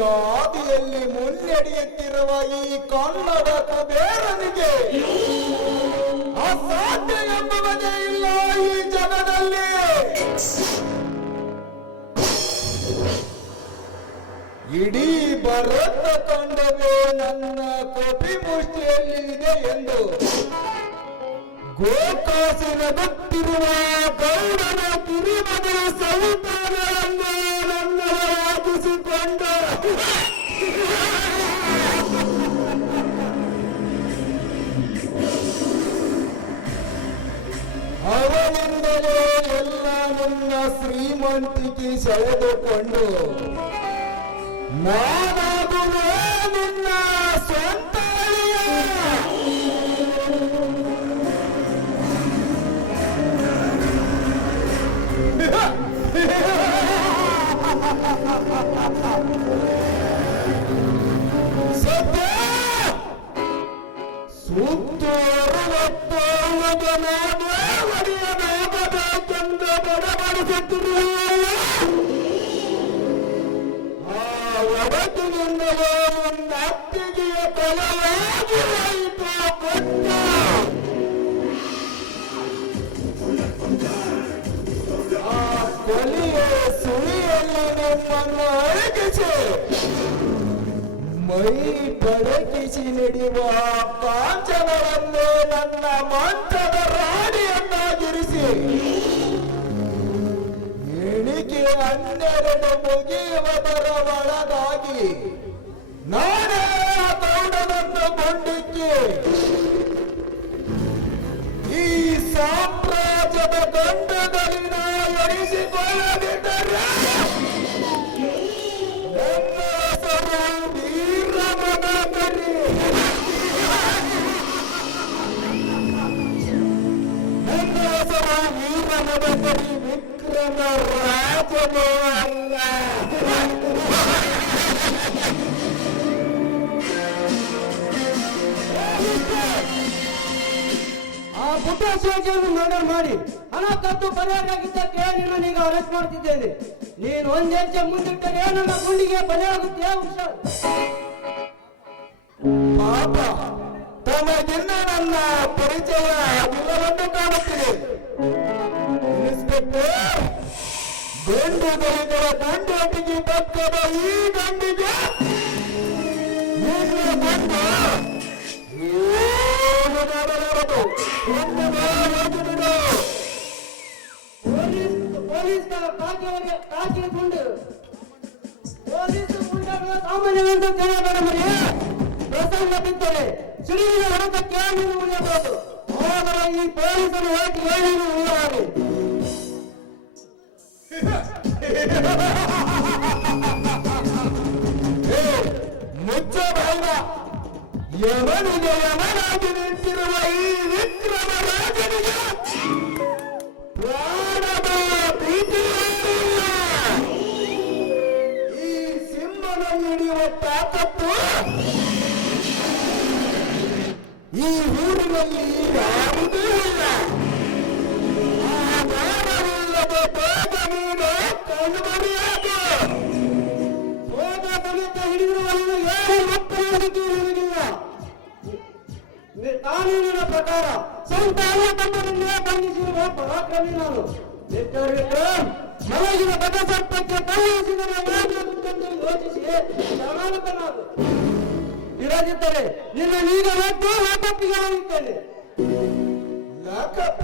ಜಾತಿಯಲ್ಲಿ ಮುನ್ನಡೆಯುತ್ತಿರುವ ಈ ಕನ್ನಡ ಕಬೇರನಿಗೆ ಅಸಾಧ್ಯ ಎಂಬುದೇ ಇಲ್ಲ ಈ ಜಗದಲ್ಲಿ. ಇಡೀ ಭರತ ತಂಡವೇ ನನ್ನ ಕಪಿ ಮುಷ್ಟಿಯಲ್ಲಿ ಇದೆ ಎಂದು ಗೋಕಾಸಿನ ಗೊತ್ತಿರುವ ಗೌಡನ ತಿರುಮಲ ಸೌತಾನ ಅವನಿಂದಲೇ ಎಲ್ಲ ನನ್ನ ಶ್ರೀಮಂತಿಕೆ ಸೆಳೆದುಕೊಂಡು ನಾನಾಗುವೆ ನಿನ್ನ ಸ್ವಂತ ಅಳಿಯ. ಸತ್ಯ ಸುತ್ತೂರುವತ್ತೋಳದ ನಾನೇ ಒಡೆಯನಾಗಬೇಕೆಂದು ಬಡಬಡಿಸುತ್ತಿರಲಿಲ್ಲ ಆ ಒಡಕಿನಿಂದಲೇ ನನ್ನ ಅತ್ತಿಗೆಯ ತಲೆಯಾಗಿ ಅಡಗಿಸಿ ಮೈ ಪಡಕಿಸಿ ನಡೆಯುವ ಕಾಂಚನವನ್ನು ನನ್ನ ಮಂತ್ರದ ರಾಣಿಯನ್ನಾಗಿರಿಸಿ. ಎಣಿಕೆ ಹನ್ನೆರಡು ಮುಗಿಯುವುದರ ಒಳಗಾಗಿ ನಾನೇ ಆ ಕೊಂಡಿದ್ದೆ ಈ ಸಾಮ್ರಾಜ್ಯದ ಗಂಡಗಳಿನ ಎಣಿಸಿಕೊಳ್ಳದಿದ್ದರೆ ಆ ಪುಟ್ಟ ಶಿವಾಜಿಯನ್ನು ಮರ್ಡರ್ ಮಾಡಿ ಹಣ ಕದ್ದು ಬಲಿಯಾಗಿದ್ದಕ್ಕೆ ನಿನ್ನೀಗ ಅರೆಸ್ಟ್ ಮಾಡ್ತಿದ್ದೇನೆ. ನೀನು ಒಂದ್ ಹೆಜ್ಜೆ ಮುಂದಿಟ್ಟರೆ ನನ್ನ ಗುಂಡಿಗೆ ಬಲಿಯಾಗುತ್ತೆ ಹುಷಾರ್. ಪಾಪ ತಮಗಿನ್ನ ನನ್ನ ಪರಿಚಯ ಇಲ್ಲವನ್ನು ಕಾಣುತ್ತಿದೆ. ಇನ್ಸ್ಪೆಕ್ಟರ್ ಗಂಡು ಬಲಿಗಳ ಗಂಡೊಟ್ಟಿಗೆ ಪಕ್ಕದ ಈ ದಂಡಿಗೆ ಗಂಡ ಏನು ಮಾಡಲಾರದು ಹೋಗಿ ಬಿಡು ಪೊಲೀಸ್ ಗುಂಡು ಪೊಲೀಸ್ ಗುಂಡಗಳ ಸಾಮಾನ್ಯವೆಂದು ತಿಳಿಯಬೇಡ ಮರಿ ಪ್ರಸಂಗ ಬಿದ್ದರೆ ಸಿಡಿಲಿನ ಹೊರತಕ್ಕೆ ನೀನು ಉಳಿಯಬಹುದು. ಆದರೆ ಈ ಪೊಲೀಸರು ಹೋಗಿ ಹೇಳಿ ಉಳಿಯಬಾರದು ಏ, ಮುಚ್ಚ ಬಾಯ್ನ ಯವನಿಗೆ ಯಮನಾಗಿ ನಿಂತಿರುವ ಈ ವಿಕ್ರಮ ರಾಜನಿಗೆ ಈ ಸಿಂಹನ ಹಿಡಿಯುವ ತಾಕತ್ತು ಈ ಊರಿನಲ್ಲಿ ಯಾವುದೂ ಏನು ಮಕ್ಕಳಿಗೆ ಇರುವುದಿಲ್ಲ ಕಾನೂನಿನ ಪ್ರಕಾರ ಅಲ್ಲ, ತಮ್ಮನನ್ನೇ ಬಂಧಿಸಿರುವ ಪರಾಕ್ರಮಿ ನಾನು. ವಿಕ್ರಮ್ ಮಲಗಿನ ಬದಸರ್ಪಕ್ಕೆ ಕಳುಹಿಸಿದರೆ ಏನಾಗುತ್ತೆಂದು ಯೋಚಿಸಿ ಶರಣಾಗತನಾಗು ಇರದಿದ್ದರೆ ನಿನ್ನ ಈಗ ಒಟ್ಟು ಲಾಕಪ್ಪಿಗೆ ಹೋಗುತ್ತೇನೆ ಲಾಕಪ್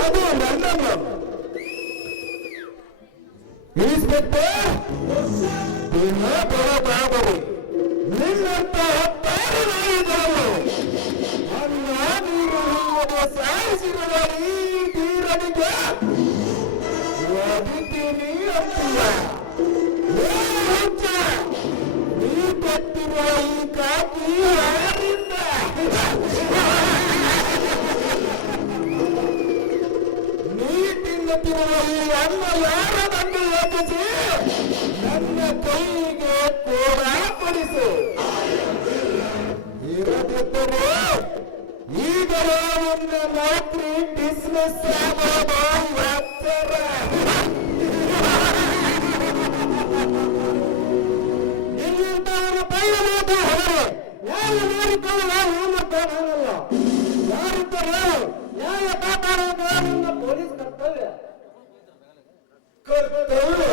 ಅದು ನನ್ನಮ್ಮ ಇನ್ಸ್ಪೆಕ್ಟರ್ ಮಾಡಿದ್ದೇನೆ ಈಗಲೇ ನಿಮ್ಮ ಮೈತ್ರಿ ಬಿಸ್ನೆಸ್ ಆಗೋದು ಎಚ್ಚರ ಇಲ್ಲಿದ್ದವರು ಬೈಲ ಮಾತ್ರ ಹೊರಗೆ ಯಾರು ನೋಡಿದ್ದಲ್ಲ ಏನು ಮಾಡ್ತಾನಲ್ಲ ಯಾರಿದ್ದರು ನ್ಯಾಯ ಕಾಪಾಡೋದು ನಿಮ್ಮ ಪೊಲೀಸ್ ಕರ್ತವ್ಯ ಕರ್ತವ್ಯ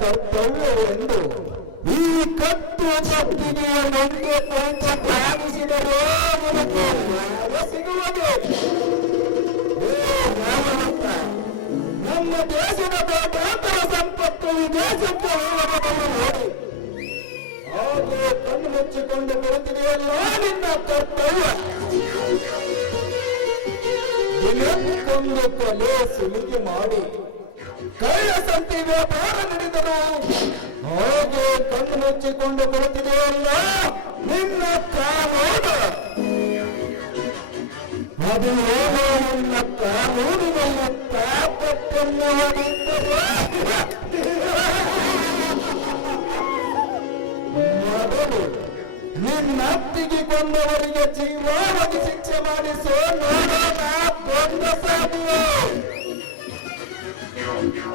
ಕರ್ತವ್ಯವೆಂದು ಈ ಕಟ್ಟು ಕಟ್ಟಿಗೆ ನಮಗೆ ಏ ರಾಮನಪ್ಪ, ನಮ್ಮ ದೇಶದ ಕೋಟ್ಯಾಂತರ ಸಂಪತ್ತು ವಿದೇಶಕ್ಕೆ ಹೋಗುವುದನ್ನು ನೋಡಿ. ಹಾಗೆ ಕಣ್ಣು ಮುಚ್ಚಿಕೊಂಡು ಕುಳಿತಿದೆಯಲ್ಲ ನಿನ್ನ ಕರ್ತವ್ಯ. ದಿನಕ್ಕೊಂದು ಕಲೆ ಸುಲಿಗೆ ಮಾಡಿ. ಕಳ್ಳ ಸಂತೆ ವ್ಯಾಪಾರ ನಡೆದರು ಹಾಗೆ ಕಣ್ಣು ಮುಚ್ಚಿಕೊಂಡು ಕೊಡುತ್ತಿದೆಯಲ್ಲ ನಿನ್ನ ಕಾನೂನು. ಅದು ನಿನ್ನ ಕಾನೂನಿನಲ್ಲಿ ಹೊಂದಿದ್ದರೆ ಮೊದಲು ನಿನ್ನತ್ತಿಗೆ ಕೊಂದವರಿಗೆ ಜೀವಾವಧಿ ಶಿಕ್ಷೆ ಮಾಡಿಸೋ ನೋಡೋಣ ದೊಡ್ಡ ಸಾಧಿಯೋ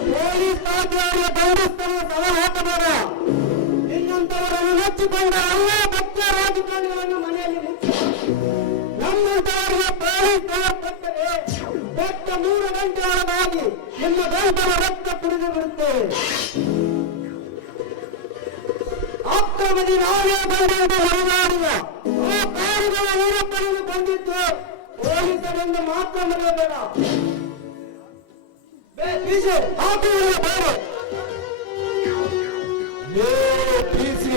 ಪೊಲೀಸ್ ಪಾತ್ರವನ್ನು ಗೌರವಿಸಲು ಸಲ ಹಾಕಬೇಡ ನಿನ್ನಂತವರನ್ನು ನೆಚ್ಚಿಕೊಂಡ ಎಲ್ಲ ಭಕ್ತ ರಾಜಕಾರಣಿಗಳನ್ನು ಮನೆಯಲ್ಲಿ ಮುಚ್ಚ ನಮ್ಮಂತವರಿಗೆ ಪೊಲೀಸ್ ದಳ ಕೊಟ್ಟರೆ ಬೆಟ್ಟ ಮೂರು ಗಂಟೆಯೊಳಗಾಗಿ ನಿಮ್ಮ ಗಂಟಲ ರಕ್ತ ಕುಡಿದು ಬಿಡುತ್ತೇವೆ ಅಕ್ರಮದಿ ನಾವೇ ಬಂದಿದ್ದು ಹೊರನಾಡಿದ ಆ ಕಾರುಗಳ ವೀರಪ್ಪನನ್ನು ಬಂದಿದ್ದು ಪೊಲೀಸರಿಂದ ಮಾತ್ರ ಮರೆಯಬೇಡ ಬೀಸು ಹಾಕುವುದಿಲ್ಲ ಬೇಡ ಪಿಸಿ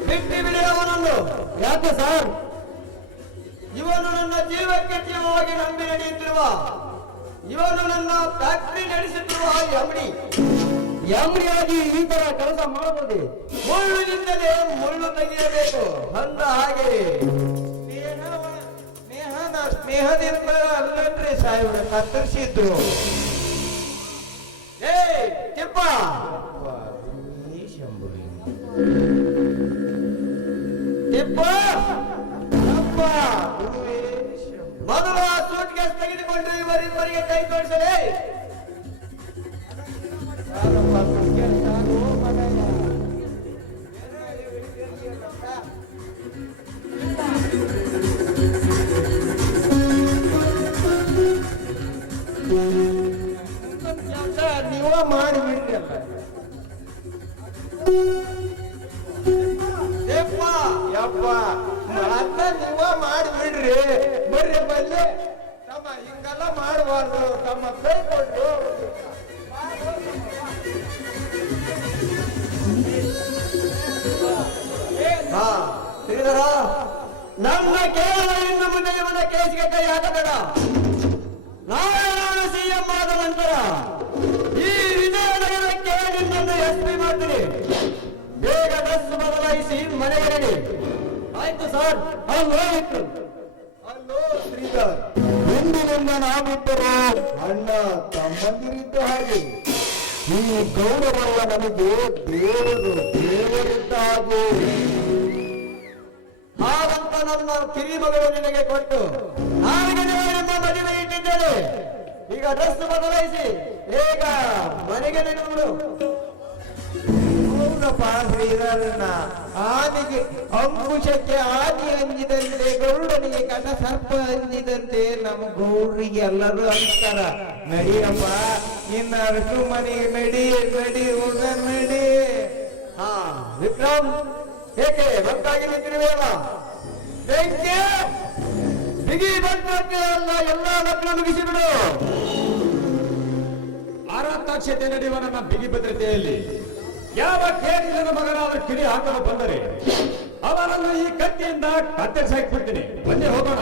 ಬಿಟ್ಟಿ ಬಿಡಿ ಅವನನ್ನು ಯಾಕೆ ಸರ್ ಇವನು ನನ್ನ ಜೀವಕ್ಕೆ ಜೀವವಾಗಿ ನಂಬಿ ನಡೆಯುತ್ತಿರುವ ಇವನು ನನ್ನ ಫ್ಯಾಕ್ಟರಿ ನಡೆಸುತ್ತಿರುವ ಅಂಗಡಿ. ಅಂಗಡಿಯಾಗಿ ಈ ತರ ಕೆಲಸ ಮಾಡಬಹುದು? ಮುಳ್ಳಿನಿಂದಲೇ ಮುಳ್ಳು ತೆಗೆಯಬೇಕು. ಅಂದ ಹಾಗೆ. ಸ್ನೇಹದ ಸ್ನೇಹದಿಂದ ಅಲ್ಲನ್ರಿ ಸಾಹೇಬ್ರೆ ಕತ್ತರಿಸಿದ್ರು. ಏ ನೀವ ಮಾಡಿಬಿಡ್ರಿ ಅಲ್ಲ ತಿಪ್ಪ ಯಪ್ಪ ಮಾತ ನೀವ ಮಾಡಿಬಿಡ್ರಿ ಬರ್ರಿ ಬಲ್ಲೆ ತಮ್ಮ ಹಿಂಗೆಲ್ಲ ಮಾಡಬಾರ್ದು. ತಮ್ಮ ಕೈ ಕೊಟ್ಟು ಶ್ರೀಧರ ನಮ್ಮ ಕೇವಲ ಇನ್ನು ಮುಂದೆ ಇವನ ಕೇಸಿಗೆ ಕೈ ಹಾಕಬೇಡ. ನಾಳೆ ನಾನು ಸಿಎಂ ಆದ ನಂತರ ಈ ವಿಜಯನಗರಕ್ಕೆ ನಿನ್ನನ್ನು ಎಸ್ ಪಿ ಮಾಡ್ತೀನಿ. ಬೇಗ ಬಸ್ ಬದಲಾಯಿಸಿ ಮನೆಗೆ ಆಯ್ತು ಸರ್. ಹಲೋ ಹೋಗಿತ್ತು ಅಲ್ಲೋ ಶ್ರೀಧರ್. ಎಂದಿನಿಂದ ನಾವಿಬ್ಬರು ಅಣ್ಣ ತಮ್ಮಂದಿರಿದ್ದ ಹಾಗೆ. ಈ ಗೌರವಲ್ಲ ನಮಗೆ ದೇವರು ದೇವರಿದ್ದ ಹಾಗೆ. ನನ್ನ ಕಿರಿಮಗಳು ನಿನಗೆ ಕೊಟ್ಟು ನಾಳೆಗೆ ನಿಮ್ಮ ಮದುವೆ ಇಟ್ಟಿದ್ದೇನೆ. ಈಗ ಡ್ರೆಸ್ ಬದಲಾಯಿಸಿ, ಈಗ ಮನೆಗೆ ನಿನ್ನ ಹೌದಪ್ಪ ಶ್ರೀಧರನ ಆನೆಗೆ ಅಂಕುಶಕ್ಕೆ ಆದಿ ಅಂಜಿದಂತೆ ಗೌಡನಿಗೆ ಕಣ್ಣ ಸರ್ಪ ಅಂಜಿದಂತೆ ನಮ್ಮ ಗೌಡರಿಗೆ ಎಲ್ಲರೂ ಅಂತಾರ ನಡಿಯಪ್ಪ ನಿನ್ನ ಅರಸು ಮನೆಗೆ ನಡಿ ನಡಿ, ಹೋಗ, ನಡಿ. ಹಾ, ವಿಕ್ರಮ್, ಏಕೆ ಬಂತಾಗಿ ನಿಂತಿರುವೆಯಲ್ಲ? ಬೆಂಕಿ! ಬಿಗಿ ಭದ್ರತೆ ಎಲ್ಲ ಲಗ್ನ ಮುಗಿಸಿಬಿಡು. ಆರಾಧಾಕ್ಷತೆ ನಡೆಯುವ ನಮ್ಮ ಬಿಗಿ ಭದ್ರತೆಯಲ್ಲಿ ಯಾವ ಕೇಂದ್ರದ ಮಗನಾದ ಕಿಡಿ ಹಾಕಲು ಬಂದರೆ ಅವರನ್ನು ಈ ಕತ್ತಿಯಿಂದ ಕತ್ತರಿಸಿ ಹಾಕ್ಬಿಡ್ತೀನಿ ಬನ್ನಿ ಹೋಗೋಣ.